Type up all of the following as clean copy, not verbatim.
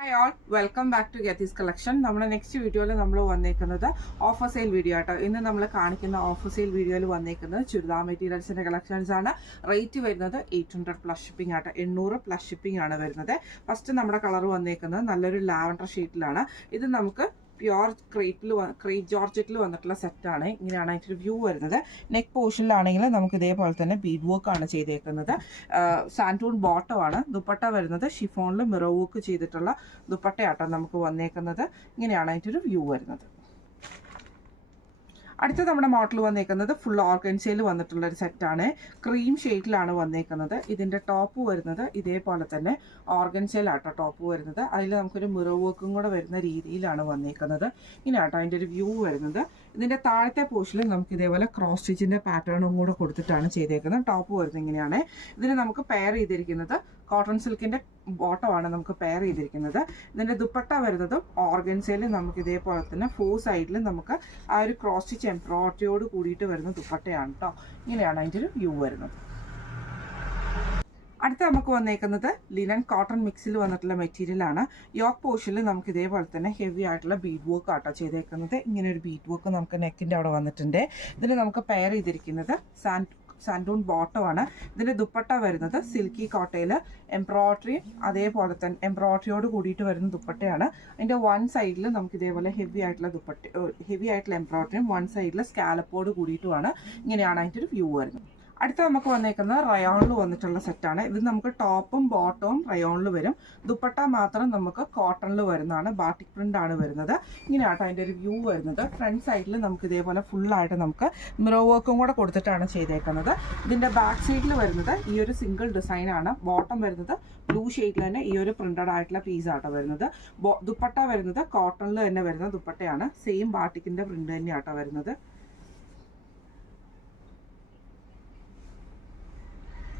Hi all, welcome back to Getty's collection. നമ്മുടെ next വീഡിയോയിൽ നമ്മൾ വന്നേക്കുന്നത് ഓഫർ സെയിൽ വീഡിയോ ആട്ടോ. ഇന്ന് നമ്മൾ കാണിക്കുന്ന ഓഫർ സെയിൽ വീഡിയോയിൽ വന്നേക്കുന്നത് ചുരിദാർ മെറ്റീരിയൽസിന്റെ കളക്ഷൻസ് ആണ്. റേറ്റ് വരുന്നത് 800 പ്ലസ് ഷിപ്പിംഗ് ആട്ടോ. 800 പ്ലസ് ഷിപ്പിംഗ് ആണ് വരുന്നത്. ഫസ്റ്റ് നമ്മുടെ കളർ വന്നേക്കുന്നത് നല്ലൊരു ലാവൻഡർ ഷെയ്ഡിലാണ്. ഇത് നമുക്ക് പ്യുവർ ക്രേറ്റ് ജോർജറ്റിൽ വന്നിട്ടുള്ള സെറ്റാണ്. ഇങ്ങനെയാണ് അതിൻ്റെ വ്യൂ വരുന്നത്. നെക്ക് പോർഷനിലാണെങ്കിൽ നമുക്ക് ഇതേപോലെ തന്നെ ബീഡ് വർക്ക് ആണ് ചെയ്തേക്കുന്നത്. സാൻറ്റൂൺ ബോട്ടം ആണ്. ദുപ്പട്ട വരുന്നത് ഷിഫോണിൽ മിറർ വർക്ക് ചെയ്തിട്ടുള്ള ദുപ്പട്ടയാട്ടോ നമുക്ക് വന്നേക്കുന്നത്. ഇങ്ങനെയാണ് അതിൻ്റെ വ്യൂ വരുന്നത്. അടുത്ത നമ്മുടെ മോഡൽ വന്നേക്കുന്നത് ഫുൾ ഓർഗൻസയിൽ വന്നിട്ടുള്ള ഒരു സെറ്റാണ്. ക്രീം ഷെയ്ഡിലാണ് വന്നേക്കുന്നത്. ഇതിൻ്റെ ടോപ്പ് വരുന്നത് ഇതേപോലെ തന്നെ ഓർഗൻസയിലാട്ടോ ടോപ്പ് വരുന്നത്. അതിൽ നമുക്കൊരു മിറർ വർക്കും കൂടെ വരുന്ന രീതിയിലാണ് വന്നേക്കുന്നത്. ഇങ്ങനെയാട്ടോ അതിൻ്റെ ഒരു വ്യൂ വരുന്നത്. ഇതിൻ്റെ താഴത്തെ പോർഷനിൽ നമുക്ക് ഇതേപോലെ ക്രോസ് സ്റ്റിച്ചിൻ്റെ പാറ്റേണും കൂടെ കൊടുത്തിട്ടാണ് ചെയ്തേക്കുന്നത്. ടോപ്പ് വരുന്നത് ഇങ്ങനെയാണ്. ഇതിന് നമുക്ക് പെയർ ചെയ്തിരിക്കുന്നത് കോട്ടൺ സിൽക്കിൻ്റെ ബോട്ടമാണ് നമുക്ക് പെയർ ചെയ്തിരിക്കുന്നത്. ഇതിൻ്റെ ദുപ്പട്ട വരുന്നതും ഓർഗൻസയിൽ നമുക്ക് ഇതേപോലെ തന്നെ 4 സൈഡിൽ നമുക്ക് ആ ഒരു ക്രോസ് സ്റ്റിച്ച് എംബ്രോയിഡറിയോട് കൂടിയിട്ട് വരുന്ന ദുപ്പട്ടയാണ് കേട്ടോ. ഇങ്ങനെയാണ് അതിൻ്റെ ഒരു വ്യൂ വരുന്നത്. അടുത്ത നമുക്ക് വന്നേക്കുന്നത് ലിനൻ കോട്ടൺ മിക്സിൽ വന്നിട്ടുള്ള മെറ്റീരിയലാണ്. യോക്ക് പോർഷനിൽ നമുക്ക് ഇതേപോലെ തന്നെ ഹെവി ആയിട്ടുള്ള ബീഡ് വർക്ക് ആട്ടോ ചെയ്തേക്കുന്നത്. ഇങ്ങനെ ഒരു ബീഡ് വർക്ക് നമുക്ക് നെക്കിൻ്റെ അവിടെ വന്നിട്ടുണ്ട്. ഇതിന് നമുക്ക് പെയർ ചെയ്തിരിക്കുന്നത് സാൻഡൂൺ ബോട്ടമാണ്. ഇതിൻ്റെ ദുപ്പട്ട വരുന്നത് സിൽക്കി കോട്ടയിൽ എംബ്രോയിഡറി അതേപോലെ തന്നെ എംബ്രോയിഡറിയോട് കൂടിയിട്ട് വരുന്ന ദുപ്പട്ടയാണ്. അതിൻ്റെ വൺ സൈഡിൽ നമുക്ക് ഇതേപോലെ ഹെവി ആയിട്ടുള്ള എംബ്രോയിഡറിയും വൺ സൈഡിൽ സ്കാലപ്പോട് കൂടിയിട്ടുമാണ്. ഇങ്ങനെയാണ് അതിൻ്റെ ഒരു വ്യൂ വരുന്നത്. അടുത്ത നമുക്ക് വന്നേക്കുന്നത് റയോണിൽ വന്നിട്ടുള്ള സെറ്റാണ്. ഇത് നമുക്ക് ടോപ്പും ബോട്ടവും റയോണിൽ വരും. ദുപ്പട്ട മാത്രം നമുക്ക് കോട്ടണിൽ വരുന്നതാണ്. ബാട്ടിക് പ്രിന്റ് ആണ് വരുന്നത്. ഇങ്ങനെയാട്ടോ അതിൻ്റെ ഒരു വ്യൂ വരുന്നത്. ഫ്രണ്ട് സൈഡിൽ നമുക്ക് ഇതേപോലെ ഫുള്ളായിട്ട് നമുക്ക് മിറർ വർക്കും കൂടെ കൊടുത്തിട്ടാണ് ചെയ്തേക്കുന്നത്. ഇതിൻ്റെ ബാക്ക് സൈഡിൽ വരുന്നത് ഈ ഒരു സിംഗിൾ ഡിസൈനാണ്. ബോട്ടം വരുന്നത് ബ്ലൂ ഷെയ്ഡിൽ തന്നെ ഈ ഒരു പ്രിന്റഡ് ആയിട്ടുള്ള പീസാട്ടോ വരുന്നത്. ദുപ്പട്ട വരുന്നത് കോട്ടണിൽ തന്നെ വരുന്ന ദുപ്പട്ടയാണ്. സെയിം ബാട്ടിക്കിൻ്റെ പ്രിന്റ് തന്നെയാട്ടോ വരുന്നത്.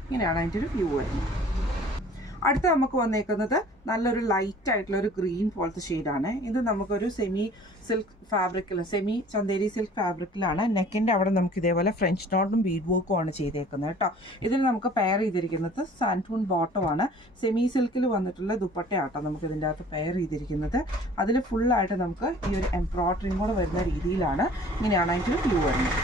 ഇങ്ങനെയാണ് അതിൻ്റെ ഒരു വ്യൂ വരുന്നത്. അടുത്ത നമുക്ക് വന്നേക്കുന്നത് നല്ലൊരു ലൈറ്റ് ആയിട്ടുള്ള ഒരു ഗ്രീൻ പോലത്തെ ഷെയ്ഡാണ്. ഇത് നമുക്കൊരു സെമി ചന്തേരി സിൽക്ക് ഫാബ്രിക്കിലാണ്. നെക്കിൻ്റെ അവിടെ നമുക്ക് ഇതേപോലെ ഫ്രഞ്ച് നോട്ടും ബീഡ് വർക്കും ആണ് ചെയ്തേക്കുന്നത് കേട്ടോ. ഇതിൽ നമുക്ക് പെയർ ചെയ്തിരിക്കുന്നത് സാൻറ്റൂൺ ബോട്ടമാണ്. സെമി സിൽക്കിൽ വന്നിട്ടുള്ള ദുപ്പട്ടയാട്ടോ നമുക്ക് ഇതിൻ്റെ അകത്ത് പെയർ ചെയ്തിരിക്കുന്നത്. അതിൽ ഫുള്ളായിട്ട് നമുക്ക് ഈ ഒരു എംബ്രോയിഡറിയും കൂടെ വരുന്ന രീതിയിലാണ്. ഇങ്ങനെയാണ് അതിൻ്റെ വ്യൂ വരുന്നത്.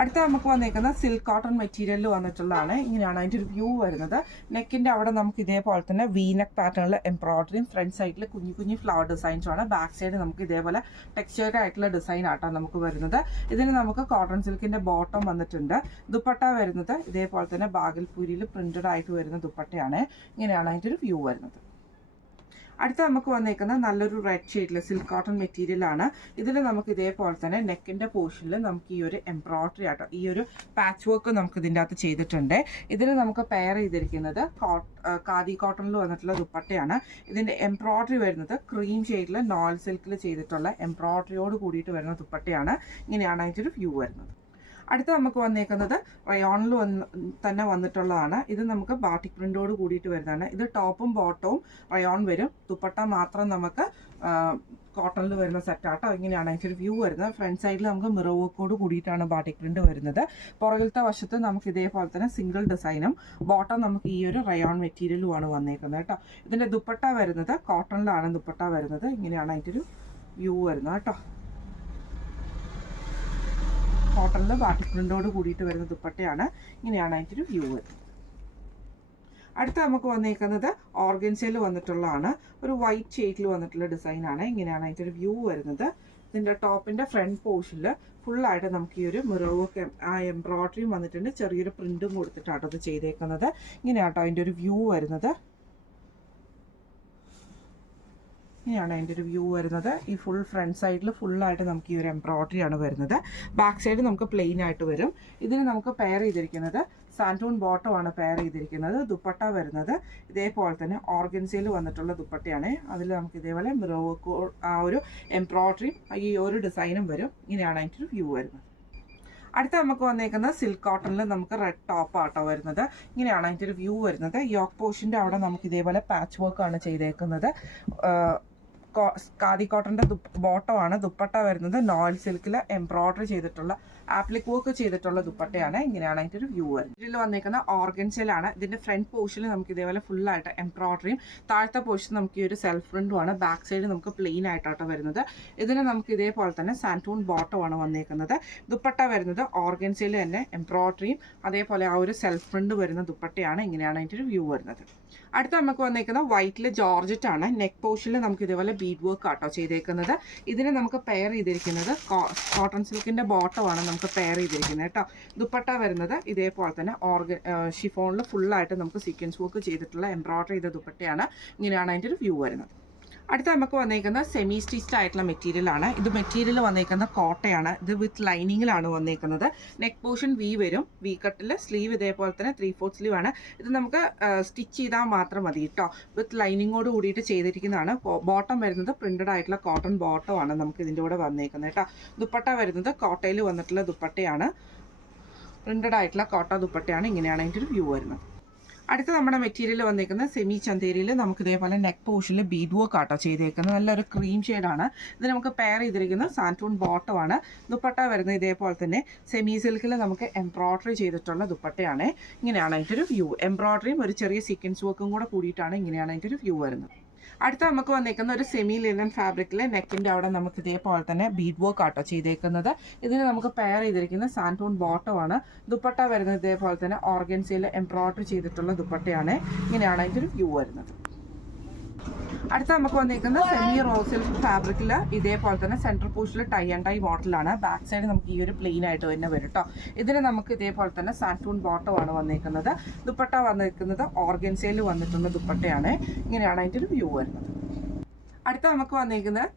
അടുത്ത നമുക്ക് വന്നേക്കുന്നത് സിൽക്ക് കോട്ടൺ മെറ്റീരിയലിൽ വന്നിട്ടുള്ളതാണ്. ഇങ്ങനെയാണ് അതിൻ്റെ ഒരു വ്യൂ വരുന്നത്. നെക്കിൻ്റെ അവിടെ നമുക്ക് ഇതേപോലെ തന്നെ വീനക്ക് പാറ്റേണിൽ എംബ്രോയിഡറിയും ഫ്രണ്ട് സൈഡിൽ കുഞ്ഞു ഫ്ലവർ ഡിസൈൻസുമാണ്. ബാക്ക് സൈഡ് നമുക്ക് ഇതേപോലെ ടെക്സ്ചേർഡ് ആയിട്ടുള്ള ഡിസൈൻ ആട്ടോ നമുക്ക് വരുന്നത്. ഇതിന് നമുക്ക് കോട്ടൺ സിൽക്കിൻ്റെ ബോട്ടം വന്നിട്ടുണ്ട്. ദുപ്പട്ട വരുന്നത് ഇതേപോലെ തന്നെ ബാഗൽപൂരിയിൽ പ്രിന്റഡ് ആയിട്ട് വരുന്ന ദുപ്പട്ടയാണ്. ഇങ്ങനെയാണ് അതിൻ്റെ ഒരു വ്യൂ വരുന്നത്. അടുത്ത നമുക്ക് വന്നേക്കുന്നത് നല്ലൊരു റെഡ് ഷെയ്ഡിൽ സിൽക്ക് കോട്ടൺ മെറ്റീരിയൽ ആണ്. ഇതിൽ നമുക്ക് ഇതേപോലെ തന്നെ നെക്കിൻ്റെ പോർഷനിൽ നമുക്ക് ഈ ഒരു എംബ്രോയിഡറി ആട്ടോ ഈ ഒരു പാച്ച് വർക്ക് നമുക്ക് ഇതിൻ്റെ അകത്ത് ചെയ്തിട്ടുണ്ട്. ഇതിൽ നമുക്ക് പെയർ ചെയ്തിരിക്കുന്നത് ഖാദി കോട്ടണിൽ വന്നിട്ടുള്ള ദുപ്പട്ടയാണ്. ഇതിൻ്റെ എംബ്രോയിഡറി വരുന്നത് ക്രീം ഷെയ്ഡിൽ നോൾ സിൽക്കിൽ ചെയ്തിട്ടുള്ള എംബ്രോയിഡറിയോട് കൂടിയിട്ട് വരുന്ന ദുപ്പട്ടയാണ്. ഇങ്ങനെയാണ് അതിൻ്റെ ഒരു വ്യൂ വരുന്നത്. അടുത്ത നമുക്ക് വന്നേക്കുന്നത് റയോണിൽ തന്നെ വന്നിട്ടുള്ളതാണ്. ഇത് നമുക്ക് ബാട്ടിക് പ്രിന്റോട് കൂടിയിട്ട് വരുന്നതാണ്. ഇത് ടോപ്പും ബോട്ടവും റയോൺ വരും. ദുപ്പട്ട മാത്രം നമുക്ക് കോട്ടണിൽ വരുന്ന സെറ്റാട്ടോ. ഇങ്ങനെയാണ് അതിൻ്റെ ഒരു വ്യൂ വരുന്നത്. ഫ്രണ്ട് സൈഡിൽ നമുക്ക് മിറർ വർക്കോട് കൂടിയിട്ടാണ് ബാട്ടിക് പ്രിന്റ് വരുന്നത്. പുറകിലത്തെ വശത്ത് നമുക്ക് ഇതേപോലെ തന്നെ സിംഗിൾ ഡിസൈനും ബോട്ടം നമുക്ക് ഈ ഒരു റയോൺ മെറ്റീരിയലുമാണ് വന്നേക്കുന്നത് കേട്ടോ. ഇതിൻ്റെ ദുപ്പട്ട വരുന്നത് കോട്ടണിലാണ് ദുപ്പട്ട വരുന്നത്. ഇങ്ങനെയാണ് അതിൻ്റെ ഒരു വ്യൂ വരുന്നത് കേട്ടോ. കോട്ടണിൽ ബാട്ടിക് പ്രിന്റോട് കൂടിയിട്ട് വരുന്ന ദുപ്പട്ടയാണ്. ഇങ്ങനെയാണ് അതിൻ്റെ ഒരു വ്യൂ വരുന്നത്. അടുത്ത നമുക്ക് വന്നേക്കുന്നത് ഓർഗൻസയിൽ വന്നിട്ടുള്ളതാണ്. ഒരു വൈറ്റ് ഷെയ്ഡിൽ വന്നിട്ടുള്ള ഡിസൈനാണ്. ഇങ്ങനെയാണ് അതിൻ്റെ ഒരു വ്യൂ വരുന്നത്. ഇതിൻ്റെ ടോപ്പിൻ്റെ ഫ്രണ്ട് പോർഷനിൽ ഫുള്ളായിട്ട് നമുക്ക് ഈ ഒരു മിറർ വർക്ക് ആ എംബ്രോയിഡറിയും വന്നിട്ടുണ്ട്. ചെറിയൊരു പ്രിന്റും കൊടുത്തിട്ടാട്ടോ അത് ചെയ്തേക്കുന്നത്. ഇങ്ങനെയാട്ടോ അതിൻ്റെ ഒരു വ്യൂ വരുന്നത്. ഇങ്ങനെയാണ് അതിൻ്റെ ഒരു വ്യൂ വരുന്നത്. ഈ ഫുൾ ഫ്രണ്ട് സൈഡിൽ ഫുള്ളായിട്ട് നമുക്ക് ഈ ഒരു എംബ്രോയിഡറി ആണ് വരുന്നത്. ബാക്ക് സൈഡ് നമുക്ക് പ്ലെയിൻ ആയിട്ട് വരും. ഇതിന് നമുക്ക് പെയർ ചെയ്തിരിക്കുന്നത് സാൻറ്റൂൺ ബോട്ടമാണ് പെയർ ചെയ്തിരിക്കുന്നത്. ദുപ്പട്ട വരുന്നത് ഇതേപോലെ തന്നെ ഓർഗൻസയിൽ വന്നിട്ടുള്ള ദുപ്പട്ടയാണ്. അതിൽ നമുക്ക് ഇതേപോലെ മിറർ വർക്ക് ആ ഒരു എംബ്രോയിഡറിയും ഈ ഒരു ഡിസൈനും വരും. ഇങ്ങനെയാണ് അതിൻ്റെ ഒരു വ്യൂ വരുന്നത്. അടുത്ത നമുക്ക് വന്നേക്കുന്നത് സിൽക്ക് കോട്ടണിൽ നമുക്ക് റെഡ് ടോപ്പ് ആട്ടോ വരുന്നത്. ഇങ്ങനെയാണ് അതിൻ്റെ ഒരു വ്യൂ വരുന്നത്. യോക്ക് പോർഷൻ്റെ അവിടെ നമുക്ക് ഇതേപോലെ പാച്ച് വർക്കാണ് ചെയ്തേക്കുന്നത്. ഖാദി കോട്ടൻ്റെ ബോട്ടമാണ്. ദുപ്പട്ട വരുന്നത് നോയിൽ സിൽക്കിൽ എംബ്രോയിഡറി ചെയ്തിട്ടുള്ള ആപ്ലിക് വർക്ക് ചെയ്തിട്ടുള്ള ദുപ്പട്ടയാണ്. ഇങ്ങനെയാണ് അതിൻ്റെ ഒരു വ്യൂ വരുന്നത്. ഇതിൽ വന്നേക്കുന്ന ഓർഗൻസിലാണ്. ഇതിൻ്റെ ഫ്രണ്ട് പോർഷനിൽ നമുക്ക് ഇതേപോലെ ഫുള്ളായിട്ട് എംബ്രോയിഡറിയും താഴത്തെ പോർഷൻ നമുക്ക് ഈ ഒരു സെൽഫ് പ്രിന്റുമാണ്. ബാക്ക് സൈഡ് നമുക്ക് പ്ലെയിൻ ആയിട്ടാണ് വരുന്നത്. ഇതിന് നമുക്ക് ഇതേപോലെ തന്നെ സാൻറ്റൂൺ ബോട്ടമാണ് വന്നേക്കുന്നത്. ദുപ്പട്ട വരുന്നത് ഓർഗൻസിൽ തന്നെ എംബ്രോയിഡറിയും അതേപോലെ ആ ഒരു സെൽഫ് പ്രിന്റ് വരുന്ന ദുപ്പട്ടയാണ്. ഇങ്ങനെയാണ് അതിൻ്റെ ഒരു വ്യൂ വരുന്നത്. അടുത്ത നമുക്ക് വന്നേക്കുന്ന വൈറ്റിൽ ജോർജറ്റ് ആണ്. നെക്ക് പോർഷനിൽ നമുക്ക് ഇതേപോലെ ബീഡ് വർക്ക് ആട്ടോ ചെയ്തേക്കുന്നത്. ഇതിന് നമുക്ക് പെയർ ചെയ്തിരിക്കുന്നത് കോട്ടൺ സിൽക്കിൻ്റെ ബോട്ടമാണ് നമുക്ക് പെയർ ചെയ്തിരിക്കുന്നത് കേട്ടോ. ദുപ്പട്ട വരുന്നത് ഇതേപോലെ തന്നെ ഷിഫോണിൽ ഫുള്ളായിട്ട് നമുക്ക് സീക്വൻസ് വർക്ക് ചെയ്തിട്ടുള്ള എംബ്രോയിഡറി ചെയ്ത ദുപ്പട്ടയാണ്. ഇങ്ങനെയാണ് അതിൻ്റെ ഒരു വ്യൂ വരുന്നത്. അടുത്ത നമുക്ക് വന്നേക്കുന്ന സെമി സ്റ്റിച്ച്ഡ് ആയിട്ടുള്ള മെറ്റീരിയലാണ്. ഇത് മെറ്റീരിയൽ വന്നേക്കുന്ന കോട്ടയാണ്. ഇത് വിത്ത് ലൈനിങ്ങിലാണ് വന്നേക്കുന്നത്. നെക്ക് പോർഷൻ വി വരും. വി കട്ടിൽ സ്ലീവ് ഇതേപോലെ തന്നെ 3/4 സ്ലീവ് ആണ്. ഇത് നമുക്ക് സ്റ്റിച്ച് ചെയ്താൽ മാത്രം മതി കേട്ടോ. വിത്ത് ലൈനിങ്ങോട് കൂടിയിട്ട് ചെയ്തിരിക്കുന്നതാണ്. ബോട്ടം വരുന്നത് പ്രിന്റഡ് ആയിട്ടുള്ള കോട്ടൺ ബോട്ടമാണ് നമുക്ക് ഇതിൻ്റെ കൂടെ വന്നേക്കുന്നത് കേട്ടോ. ദുപ്പട്ട വരുന്നത് കോട്ടയിൽ വന്നിട്ടുള്ള ദുപ്പട്ടയാണ്. പ്രിന്റഡ് ആയിട്ടുള്ള കോട്ട ദുപ്പട്ടയാണ്. ഇങ്ങനെയാണ് അതിൻ്റെ ഒരു വ്യൂ വരുന്നത്. അടുത്ത നമ്മുടെ മെറ്റീരിയൽ വന്നേക്കുന്നത് സെമി ചന്തേരിയിൽ നമുക്ക് ഇതേപോലെ നെക്ക് പോർഷനിൽ ബീഡ് വർക്ക് ആട്ടോ ചെയ്തേക്കുന്നത്. നല്ലൊരു ക്രീം ഷെയ്ഡാണ്. ഇത് നമുക്ക് പെയർ ചെയ്തിരിക്കുന്നത് സാൻറ്റൂൺ ബോട്ടമാണ്. ദുപ്പട്ട വരുന്നത് ഇതേപോലെ തന്നെ സെമി സിൽക്കിൽ നമുക്ക് എംബ്രോയിഡറി ചെയ്തിട്ടുള്ള ദുപ്പട്ടയാണ്. ഇങ്ങനെയാണ് അതിൻ്റെ ഒരു വ്യൂ. എംബ്രോയിഡറിയും ഒരു ചെറിയ സീക്വൻസ് വർക്കും കൂടെ കൂടിയിട്ടാണ് ഇങ്ങനെയാണ് അതിൻ്റെ ഒരു വ്യൂ വരുന്നത്. അടുത്ത നമുക്ക് വന്നേക്കുന്ന ഒരു സെമി ലിനൻ ഫാബ്രിക്കിൽ നെക്കിൻ്റെ അവിടെ നമുക്ക് ഇതേപോലെ തന്നെ ബീഡ് വർക്ക് ആട്ടോ ചെയ്തേക്കുന്നത്. ഇതിന് നമുക്ക് പെയർ ചെയ്തിരിക്കുന്ന സാൻറ്റൂൺ ബോട്ടമാണ്. ദുപ്പട്ട വരുന്നത് ഇതേപോലെ തന്നെ ഓർഗൻസിയിൽ എംബ്രോയിഡറി ചെയ്തിട്ടുള്ള ദുപ്പട്ടയാണ്. ഇങ്ങനെയാണ് അതിൻ്റെ ഒരു വ്യൂ വരുന്നത്. അടുത്ത നമുക്ക് വന്നിരിക്കുന്ന സെമി റോസിൽ ഫാബ്രിക്കിൽ ഇതേപോലെ തന്നെ സെൻട്രൽ പോർഷനിൽ ടൈ ആൻഡ് ടൈ മോഡലാണ്. ബാക്ക് സൈഡ് നമുക്ക് ഈ ഒരു പ്ലെയിൻ ആയിട്ട് തന്നെ വരും കേട്ടോ. ഇതിന് നമുക്ക് ഇതേപോലെ തന്നെ സാൻറ്റൂൺ ബോട്ടമാണ് വന്നിരിക്കുന്നത്. ദുപ്പട്ട വന്നിരിക്കുന്നത് ഓർഗൻസയിൽ വന്നിട്ടുള്ള ദുപ്പട്ടയാണ്. ഇങ്ങനെയാണ് അതിൻ്റെ ഒരു വ്യൂ വരുന്നത്. അടുത്ത നമുക്ക് വന്നിരിക്കുന്നത്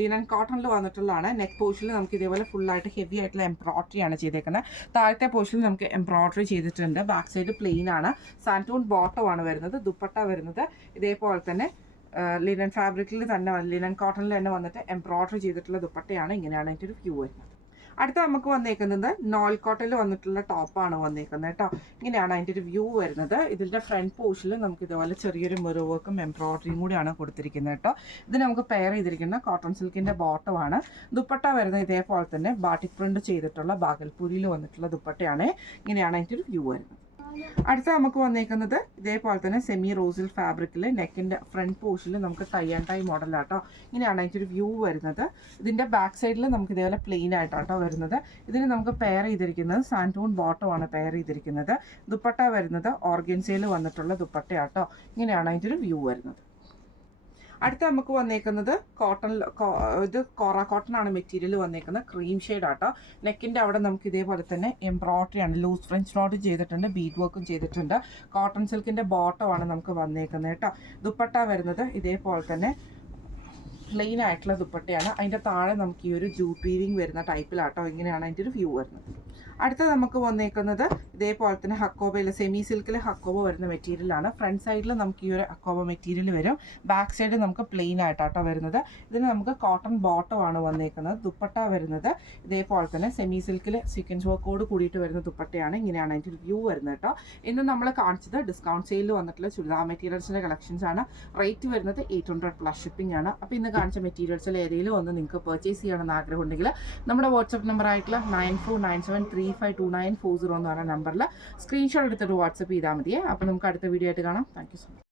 ലിനൻ കോട്ടണിൽ വന്നിട്ടുള്ളതാണ്. നെക്ക് പോർഷനിൽ നമുക്ക് ഇതേപോലെ ഫുള്ളായിട്ട് ഹെവി ആയിട്ടുള്ള എംബ്രോയിഡറി ആണ് ചെയ്തേക്കുന്നത്. താഴത്തെ പോർഷനിൽ നമുക്ക് എംബ്രോയിഡറി ചെയ്തിട്ടുണ്ട്. ബാക്ക് സൈഡ് പ്ലെയിൻ ആണ്. സാൻറ്റൂൺ ബോട്ടമാണ് വരുന്നത്. ദുപ്പട്ട വരുന്നത് ഇതേപോലെ തന്നെ ലിനൻ ഫാബ്രിക്കിൽ തന്നെ ലിനൻ കോട്ടണിൽ തന്നെ വന്നിട്ട് എംബ്രോയിഡറി ചെയ്തിട്ടുള്ള ദുപ്പട്ടയാണ്. ഇങ്ങനെയാണ് അതിൻ്റെ ഒരു വ്യൂ വരുന്നത്. അടുത്ത നമുക്ക് വന്നേക്കുന്നത് നോയിൽ കോട്ടയിൽ വന്നിട്ടുള്ള ടോപ്പാണ് വന്നേക്കുന്നത് കേട്ടോ. ഇങ്ങനെയാണ് അതിൻ്റെ ഒരു വ്യൂ വരുന്നത്. ഇതിൻ്റെ ഫ്രണ്ട് പോർഷനിൽ നമുക്ക് ഇതുപോലെ ചെറിയൊരു മിറർ വർക്കും എംബ്രോയിഡറിയും കൂടിയാണ് കൊടുത്തിരിക്കുന്നത് കേട്ടോ. ഇത് നമുക്ക് പെയർ ചെയ്തിരിക്കുന്ന കോട്ടൺ സിൽക്കിൻ്റെ ബോട്ടമാണ്. ദുപ്പട്ട വരുന്നത് ഇതേപോലെ തന്നെ ബാട്ടിക് പ്രിന്റ് ചെയ്തിട്ടുള്ള ബാഗൽപൂരിയിൽ വന്നിട്ടുള്ള ദുപ്പട്ടയാണ്. ഇങ്ങനെയാണ് അതിൻ്റെ ഒരു വ്യൂ വരുന്നത്. അടുത്ത നമുക്ക് വന്നേക്കുന്നത് ഇതേപോലെ തന്നെ സെമി റോസിൽ ഫാബ്രിക്കിൽ നെക്കിൻ്റെ ഫ്രണ്ട് പോർഷനിൽ നമുക്ക് ടൈ ആൻഡ് ടൈ മോഡലാട്ടോ. ഇങ്ങനെയാണ് അതിൻ്റെ ഒരു വ്യൂ വരുന്നത്. ഇതിൻ്റെ ബാക്ക് സൈഡിൽ നമുക്ക് ഇതേപോലെ പ്ലെയിൻ ആയിട്ടാട്ടോ വരുന്നത്. ഇതിന് നമുക്ക് പെയർ ചെയ്തിരിക്കുന്നത് സാൻറ്റൂൺ ബോട്ടമാണ് പെയർ ചെയ്തിരിക്കുന്നത്. ദുപ്പട്ട വരുന്നത് ഓർഗൻസയിൽ വന്നിട്ടുള്ള ദുപ്പട്ടയാട്ടോ. ഇങ്ങനെയാണ് അതിൻ്റെ ഒരു വ്യൂ വരുന്നത്. അടുത്ത നമുക്ക് വന്നേക്കുന്നത് ഇത് കോറ കോട്ടൺ ആണ് മെറ്റീരിയൽ വന്നേക്കുന്നത്. ക്രീം ഷെയ്ഡ് ആട്ടോ. നെക്കിൻ്റെ അവിടെ നമുക്ക് ഇതേപോലെ തന്നെ എംബ്രോയിഡറി ആണ്. ലൂസ് ഫ്രഞ്ച് നോട്ട് ചെയ്തിട്ടുണ്ട്. ബീഡ് വർക്കും ചെയ്തിട്ടുണ്ട്. കോട്ടൺ സിൽക്കിൻ്റെ ബോട്ടമാണ് നമുക്ക് വന്നേക്കുന്നത് കേട്ടോ. ദുപ്പട്ട വരുന്നത് ഇതേപോലെ തന്നെ പ്ലെയിൻ ആയിട്ടുള്ള ദുപ്പട്ടയാണ്. അതിൻ്റെ താഴെ നമുക്ക് ഈ ഒരു ജൂട്ട് വീവിങ് വരുന്ന ടൈപ്പിലാട്ടോ. ഇങ്ങനെയാണ് അതിൻ്റെ ഒരു വ്യൂ വരുന്നത്. അടുത്ത നമുക്ക് വന്നേക്കുന്നത് ഇതേപോലെ തന്നെ ഹക്കോബയിൽ സെമി സിൽക്കിൽ ഹക്കോബ വരുന്ന മെറ്റീരിയലാണ്. ഫ്രണ്ട് സൈഡിൽ നമുക്ക് ഈ ഒരു ഹക്കോബ മെറ്റീരിയൽ വരും. ബാക്ക് സൈഡ് നമുക്ക് പ്ലെയിൻ ആയിട്ടാട്ടോ വരുന്നത്. ഇതിന് നമുക്ക് കോട്ടൺ ബോട്ടമാണ് വന്നേക്കുന്നത്. ദുപ്പട്ട വരുന്നത് ഇതേപോലെ തന്നെ സെമി സിൽക്കിൽ സീക്വൻസ് വർക്കോട് കൂടിയിട്ട് വരുന്ന ദുപ്പട്ടയാണ്. ഇങ്ങനെയാണ് അതിൻ്റെ ഒരു വ്യൂ വരുന്നത് കേട്ടോ. ഇന്ന് നമ്മൾ കാണിച്ചത് ഡിസ്കൗണ്ട് സെയിലിൽ വന്നിട്ടുള്ള ചുരിദാർ മെറ്റീരിയൽസിൻ്റെ കളക്ഷൻസ് ആണ്. റേറ്റ് വരുന്നത് 800+ ഷിപ്പിംഗ് ആണ്. അപ്പോൾ ഇന്ന് കാണിച്ച മെറ്റീരിയൽസിൽ ഏതെങ്കിലും ഒന്ന് നിങ്ങൾക്ക് പർച്ചേസ് ചെയ്യണമെന്ന് ആഗ്രഹമുണ്ടെങ്കിൽ നമ്മുടെ വാട്സപ്പ് നമ്പർ ആയിട്ടുള്ള 9497352940 എന്ന് പറഞ്ഞ നമ്പറിൽ സ്ക്രീൻഷോട്ട് എടുത്തിട്ട് വാട്സപ്പ് ചെയ്താൽ മതിയേ. അപ്പോൾ നമുക്ക് അടുത്ത വീഡിയോ ആയിട്ട് കാണാം. Thank you so much.